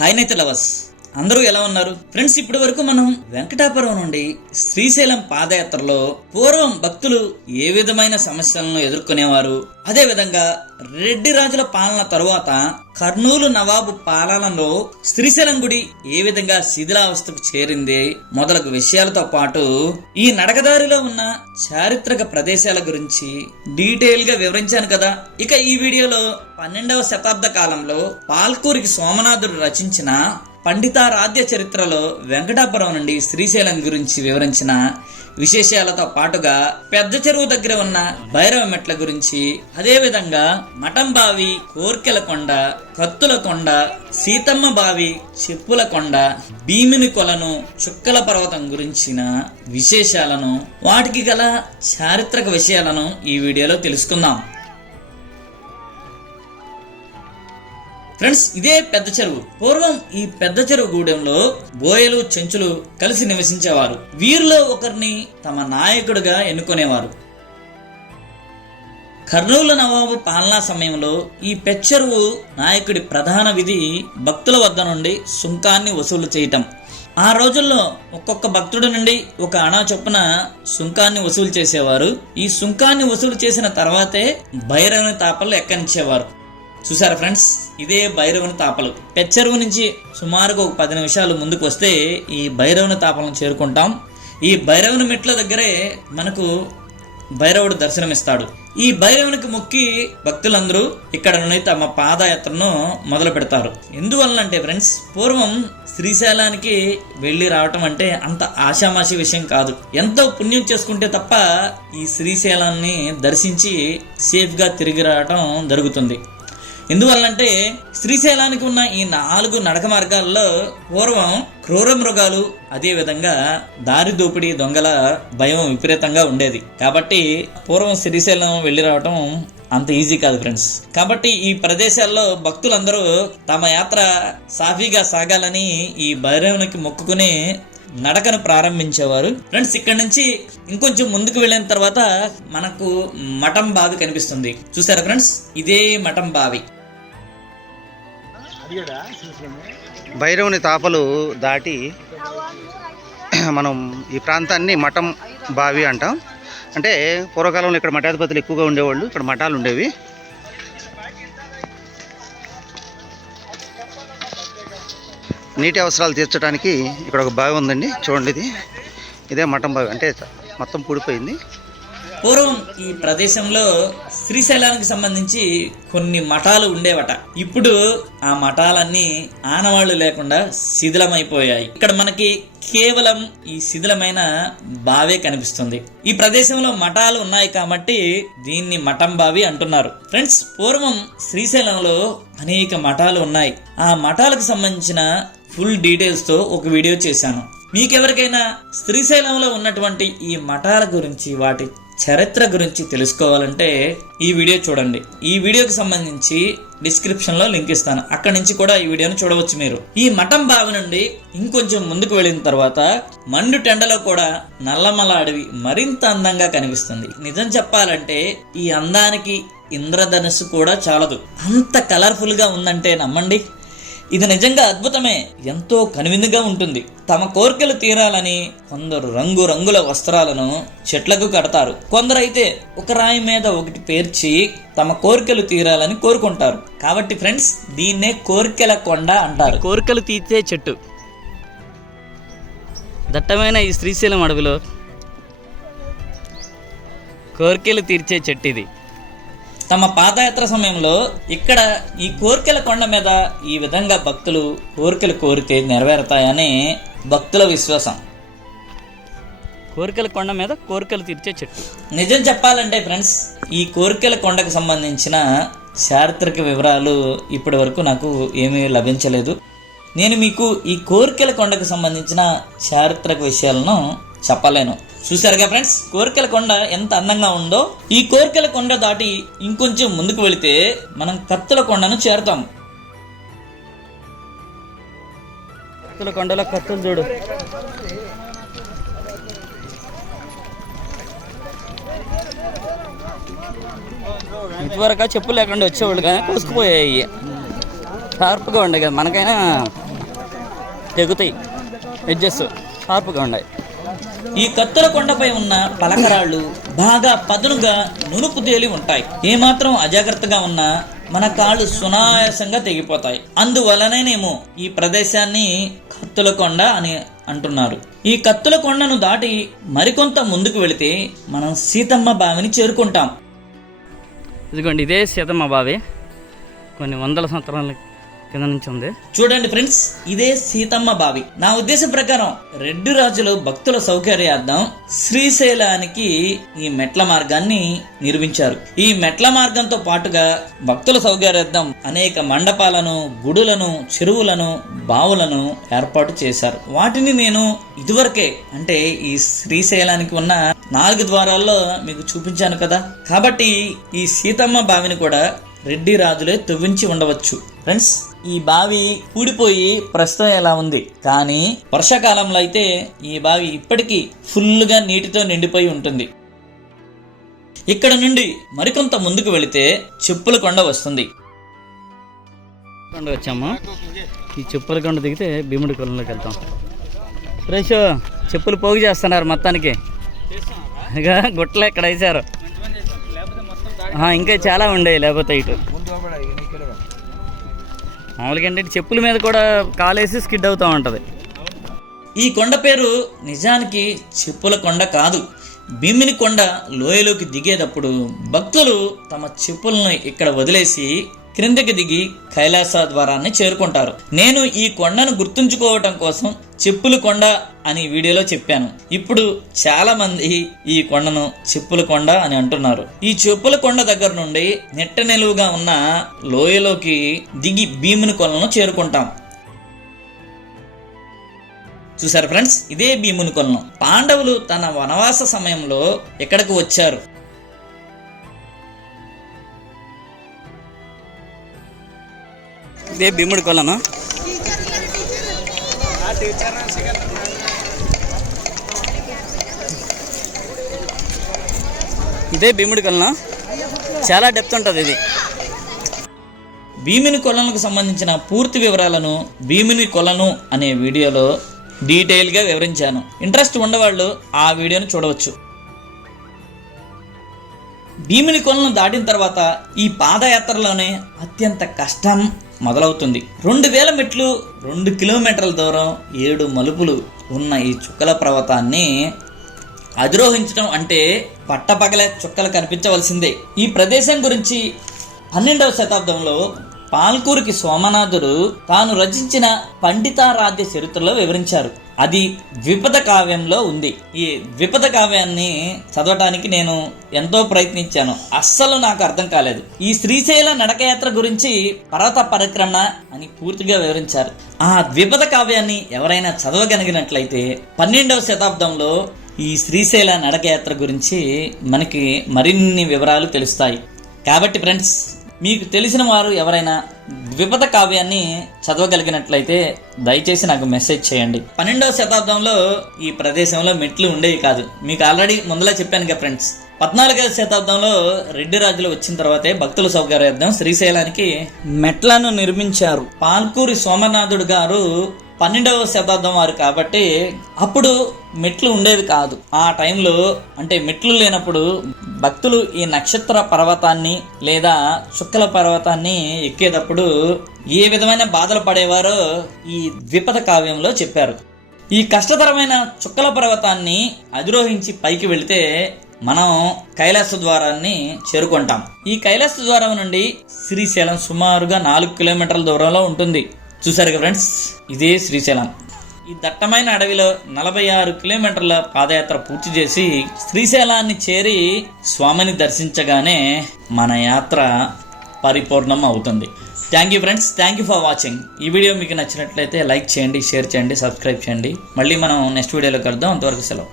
Hi నేత lovers, అందరూ ఎలా ఉన్నారు ఫ్రెండ్స్? ఇప్పటి వరకు మనం వెంకటాపురం నుండి శ్రీశైలం పాదయాత్రలో పూర్వం భక్తులు ఏ విధమైన సమస్యలను ఎదుర్కొనేవారు, అదే విధంగా రెడ్డి రాజుల పాలన తరువాత కర్నూలు నవాబు పాలనలో శ్రీశైలం గుడి ఏ విధంగా శిథిలావస్థకు చేరింది మొదలగు విషయాలతో పాటు ఈ నడకదారిలో ఉన్న చారిత్రక ప్రదేశాల గురించి డీటెయిల్ గా వివరించాను కదా. ఇక ఈ వీడియోలో 12వ శతాబ్ద కాలంలో పాల్కూరికి సోమనాథుడు రచించిన పండితారాధ్య చరిత్రలో వెంకటాపురం నుండి శ్రీశైలం గురించి వివరించిన విశేషాలతో పాటుగా పెద్ద చెరువు దగ్గర ఉన్న భైరవ మెట్ల గురించి, అదే విధంగా మఠం బావి, కోర్కెల కొండ, కత్తుల కొండ, సీతమ్మ బావి, చెప్పుల కొండ, భీమిని కొలను, చుక్కల పర్వతం గురించిన విశేషాలను, వాటికి గల చారిత్రక విషయాలను ఈ వీడియోలో తెలుసుకుందాం. ఫ్రెండ్స్, ఇదే పెద్ద చెరువు. పూర్వం ఈ పెద్ద చెరువు గూడెంలో బోయలు, చెంచులు కలిసి నివసించేవారు. వీరిలో ఒకరిని తమ నాయకుడిగా ఎన్నుకునేవారు. కర్నూలు నవాబు పాలనా సమయంలో ఈ పెచ్చెరువు నాయకుడి ప్రధాన విధి భక్తుల వద్ద నుండి సుంకాన్ని వసూలు చేయటం. ఆ రోజుల్లో ఒక్కొక్క భక్తుడి నుండి ఒక అణా చొప్పున సుంకాన్ని వసూలు చేసేవారు. ఈ సుంకాన్ని వసూలు చేసిన తర్వాతే భైరవుని తాపలు ఎక్కనిచ్చేవారు. చూసారా ఫ్రెండ్స్, ఇదే భైరవుని తాపలు. పెచ్చెరువు నుంచి సుమారుగా ఒక 10 నిమిషాలు ముందుకు వస్తే ఈ భైరవుని తాపలను చేరుకుంటాం. ఈ భైరవుని మెట్ల దగ్గరే మనకు భైరవుడు దర్శనమిస్తాడు. ఈ భైరవునికి మొక్కి భక్తులందరూ ఇక్కడ నుండి తమ పాదయాత్రను మొదలు పెడతారు. ఎందువల్లంటే ఫ్రెండ్స్, పూర్వం శ్రీశైలానికి వెళ్ళి రావటం అంటే అంత ఆషామాషి విషయం కాదు. ఎంతో పుణ్యం చేసుకుంటే తప్ప ఈ శ్రీశైలాన్ని దర్శించి సేఫ్గా తిరిగి రావటం జరుగుతుంది. ఎందువల్లంటే శ్రీశైలానికి ఉన్న ఈ 4 నడక మార్గాల్లో పూర్వం క్రూర మృగాలు, అదే విధంగా దారి దోపిడీ దొంగల భయం విపరీతంగా ఉండేది. కాబట్టి పూర్వం శ్రీశైలం వెళ్ళి రావటం అంత ఈజీ కాదు ఫ్రెండ్స్. కాబట్టి ఈ ప్రదేశాల్లో భక్తులందరూ తమ యాత్ర సాఫీగా సాగాలని ఈ భైరవునికి మొక్కుకుని నడకను ప్రారంభించేవారు. ఫ్రెండ్స్, ఇక్కడ నుంచి ఇంకొంచెం ముందుకు వెళ్ళిన తర్వాత మనకు మఠం బావి కనిపిస్తుంది. చూసారా ఫ్రెండ్స్, ఇదే మఠం బావి. భైరవుని తాపలు దాటి మనం ఈ ప్రాంతాన్ని మఠం బావి అంటాం. అంటే పూర్వకాలంలో ఇక్కడ మఠాధిపతులు ఎక్కువగా ఉండేవాళ్ళు. ఇక్కడ మఠాలు ఉండేవి. నీటి అవసరాలు తీర్చడానికి ఇక్కడ ఒక బావి ఉందండి, చూడండి. ఇదే మఠం బావి. అంటే మొత్తం పూడిపోయింది. పూర్వం ఈ ప్రదేశంలో శ్రీశైలానికి సంబంధించి కొన్ని మఠాలు ఉండేవట. ఇప్పుడు ఆ మఠాలన్నీ ఆనవాళ్లు లేకుండా శిథిలమైపోయాయి. ఇక్కడ మనకి కేవలం ఈ శిథిలమైన బావే కనిపిస్తుంది. ఈ ప్రదేశంలో మఠాలు ఉన్నాయి కాబట్టి దీన్ని మఠం బావి అంటున్నారు. ఫ్రెండ్స్, పూర్వం శ్రీశైలంలో అనేక మఠాలు ఉన్నాయి. ఆ మఠాలకు సంబంధించిన ఫుల్ డీటెయిల్స్ తో ఒక వీడియో చేశాను. మీకెవరికైనా శ్రీశైలంలో ఉన్నటువంటి ఈ మఠాల గురించి, వాటి చరిత్ర గురించి తెలుసుకోవాలంటే ఈ వీడియో చూడండి. ఈ వీడియోకి సంబంధించి డిస్క్రిప్షన్ లో లింక్ ఇస్తాను. అక్కడి నుంచి కూడా ఈ వీడియోను చూడవచ్చు మీరు. ఈ మఠం బావి నుండి ఇంకొంచెం ముందుకు వెళ్ళిన తర్వాత మండు టెండలో కూడా నల్లమల అడవి మరింత అందంగా కనిపిస్తుంది. నిజం చెప్పాలంటే ఈ అందానికి ఇంద్రధనుస్సు కూడా చాలదు, అంత కలర్ఫుల్ గా ఉందంటే నమ్మండి. ఇది నిజంగా అద్భుతమే. ఎంతో కనువిందుగా ఉంటుంది. తమ కోరికలు తీరాలని కొందరు రంగురంగుల వస్త్రాలను చెట్లకు కడతారు. కొందరైతే ఒక రాయి మీద ఒకటి పేర్చి తమ కోరికలు తీరాలని కోరుకుంటారు. కాబట్టి ఫ్రెండ్స్, దీన్నే కోరికల కొండ అంటారు. కోరికలు తీర్చే చెట్టు. దట్టమైన ఈ శ్రీశైలం అడవిలో కోరికలు తీర్చే చెట్టు ఇది. తమ పాదయాత్ర సమయంలో ఇక్కడ ఈ కోర్కెల కొండ మీద ఈ విధంగా భక్తులు కోరికలు కోరితే నెరవేరుతాయని భక్తుల విశ్వాసం. కోరికల కొండ మీద కోరికలు తీర్చే చెట్టు. నిజం చెప్పాలంటే ఫ్రెండ్స్, ఈ కోర్కెల కొండకు సంబంధించిన చారిత్రక వివరాలు ఇప్పటి వరకు నాకు ఏమీ లభించలేదు. నేను మీకు ఈ కోర్కెల కొండకు సంబంధించిన చారిత్రక విషయాలను చెప్పలేను. చూసారుగా ఫ్రెండ్స్, కోర్కెల కొండ ఎంత అందంగా ఉందో. ఈ కోర్కెల కొండ దాటి ఇంకొంచెం ముందుకు వెళితే మనం కత్తుల కొండను చేరుతాం. కత్తుల కొండలో కత్తులు చూడు. ఇంతవరకు చెప్పులు లేకుండా వచ్చేవాళ్ళు కానీ కోసుకుపోయాయి. షార్ప్గా ఉండే కదా, మనకైనా తెగుతాయి, ఎడ్జెస్ షార్ప్గా ఉన్నాయి. ఈ కత్తుల కొండపై ఉన్న పలకరాళ్ళు బాగా పదునుగా నునుపు తేలి ఉంటాయి. ఏమాత్రం అజాగ్రత్తగా ఉన్నా మన కాళ్ళు సునాయాసంగా తెగిపోతాయి. అందువలనేమో ఈ ప్రదేశాన్ని కత్తుల కొండ అని అంటున్నారు. ఈ కత్తుల కొండను దాటి మరికొంత ముందుకు వెళితే మనం సీతమ్మ బావిని చేరుకుంటాం. ఇదిగోండి, ఇదే సీతమ్మ బావి, కొన్ని వందల సంవత్సరాల కింద నుంచి ఉంది. చూడండి ఫ్రెండ్స్, ఇదే సీతమ్మ బావి. నా ఉద్దేశం ప్రకారం రెడ్డి రాజులు భక్తుల సౌకర్యార్థం శ్రీశైలానికి ఈ మెట్ల మార్గాన్ని నిర్మించారు. ఈ మెట్ల మార్గంతో పాటుగా భక్తుల సౌకర్యార్థం అనేక మండపాలను, గుడులను, చెరువులను, బావులను ఏర్పాటు చేశారు. వాటిని నేను ఇదివరకే అంటే ఈ శ్రీశైలానికి ఉన్న 4 ద్వారాల్లో మీకు చూపించాను కదా. కాబట్టి ఈ సీతమ్మ బావిని కూడా రెడ్డి రాజులే తవ్వించి ఉండవచ్చు. ఫ్రెండ్స్, ఈ బావి కూడిపోయి ప్రస్తుతం ఎలా ఉంది, కానీ వర్షాకాలంలో అయితే ఈ బావి ఇప్పటికీ ఫుల్గా నీటితో నిండిపోయి ఉంటుంది. ఇక్కడ నుండి మరికొంత ముందుకు వెళితే చెప్పుల కొండ వస్తుంది. కొండ వచ్చాము. ఈ చెప్పుల కొండ దిగితే భీముడి కొలంలోకి వెళ్తాం. సురేష్, చెప్పులు పోగు చేస్తున్నారు మొత్తానికి. ఇక గుట్టలు ఎక్కడ వేసారు, ఇంకా చాలా ఉండేవి లేకపోతే ఇటు. మామూలుగా ఏంటంటే చెప్పుల మీద కూడా కాలేసి స్కిడ్ అవుతూ ఉంటుంది. ఈ కొండ పేరు నిజానికి చెప్పుల కొండ కాదు, భీమిని కొండ. లోయలోకి దిగేటప్పుడు భక్తులు తమ చెప్పులను ఇక్కడ వదిలేసి క్రిందకి దిగి కైలాస ద్వారాన్ని చేరుకుంటారు. నేను ఈ కొండను గుర్తుంచుకోవటం కోసం చెప్పుల కొండ అని వీడియోలో చెప్పాను. ఇప్పుడు చాలా మంది ఈ కొండను చెప్పుల కొండ అని అంటున్నారు. ఈ చెప్పుల కొండ దగ్గర నుండి నెట్ట నిలువుగా ఉన్న లోయలోకి దిగి భీముని కొలను చేరుకుంటాం. చూసారు ఫ్రెండ్స్, ఇదే భీముని కొలను. పాండవులు తన వనవాస సమయంలో ఎక్కడికి వచ్చారు. ఇదే భీముడి కొలను. ఇదే భీముడి కొలను, చాలా డెప్త్ ఉంటుంది ఇది. భీముని కొలనుకు సంబంధించిన పూర్తి వివరాలను భీముని కొలను అనే వీడియోలో డీటెయిల్గా వివరించాను. ఇంట్రెస్ట్ ఉన్నవాళ్ళు ఆ వీడియోను చూడవచ్చు. భీముని కొలను దాటిన తర్వాత ఈ పాదయాత్రలోనే అత్యంత కష్టం మొదలవుతుంది. 2000 మెట్లు, 2 కిలోమీటర్ల దూరం, 7 మలుపులు ఉన్న ఈ చుక్కల పర్వతాన్ని అధిరోహించడం అంటే పట్టపగలే చుక్కలు కనిపించవలసిందే. ఈ ప్రదేశం గురించి 12వ శతాబ్దంలో పాల్కూరికి సోమనాథుడు తాను రచించిన పండితారాధ్య చరిత్రలో వివరించారు. అది ద్విపద కావ్యంలో ఉంది. ఈ ద్విపద కావ్యాన్ని చదవటానికి నేను ఎంతో ప్రయత్నించాను, అస్సలు నాకు అర్థం కాలేదు. ఈ శ్రీశైల నడకయాత్ర గురించి పర్వత పరిక్రమణ అని పూర్తిగా వివరించారు. ఆ ద్విపద కావ్యాన్ని ఎవరైనా చదవగలిగినట్లయితే 12వ శతాబ్దంలో ఈ శ్రీశైల నడకయాత్ర గురించి మనకి మరిన్ని వివరాలు తెలుస్తాయి. కాబట్టి ఫ్రెండ్స్, మీకు తెలిసిన వారు ఎవరైనా ద్విపద కావ్యాన్ని చదవగలిగినట్లయితే దయచేసి నాకు మెసేజ్ చేయండి. 12వ శతాబ్దంలో ఈ ప్రదేశంలో మెట్లు ఉండేవి కాదు. మీకు ఆల్రెడీ ముందులా చెప్పాను కదా ఫ్రెండ్స్. 14వ శతాబ్దంలో రెడ్డి రాజులు వచ్చిన తర్వాతే భక్తుల సౌకర్యార్థం శ్రీశైలానికి మెట్లను నిర్మించారు. పాల్కూరి సోమనాథుడు గారు 12వ శతాబ్దం వారు కాబట్టి అప్పుడు మెట్లు ఉండేవి కాదు. ఆ టైంలో అంటే మెట్లు లేనప్పుడు భక్తులు ఈ నక్షత్ర పర్వతాన్ని లేదా చుక్కల పర్వతాన్ని ఎక్కేటప్పుడు ఏ విధమైన బాధలు పడేవారో ఈ ద్విపద కావ్యంలో చెప్పారు. ఈ కష్టతరమైన చుక్కల పర్వతాన్ని అధిరోహించి పైకి వెళితే మనం కైలాస ద్వారాన్ని చేరుకుంటాం. ఈ కైలాస ద్వారం నుండి శ్రీశైలం సుమారుగా 4 కిలోమీటర్ల దూరంలో ఉంటుంది. చూసారు కదా ఫ్రెండ్స్, ఇదే శ్రీశైలం. ఈ దట్టమైన అడవిలో 46 కిలోమీటర్ల పాదయాత్ర పూర్తి చేసి శ్రీశైలాన్ని చేరి స్వామిని దర్శించగానే మన యాత్ర పరిపూర్ణం అవుతుంది. Thank you friends, thank you for watching. ఈ వీడియో మీకు నచ్చినట్లయితే లైక్ చేయండి, షేర్ చేయండి, సబ్స్క్రైబ్ చేయండి. మళ్ళీ మనం నెక్స్ట్ వీడియోలో కలుద్దాం. అంతవరకు సెలవు.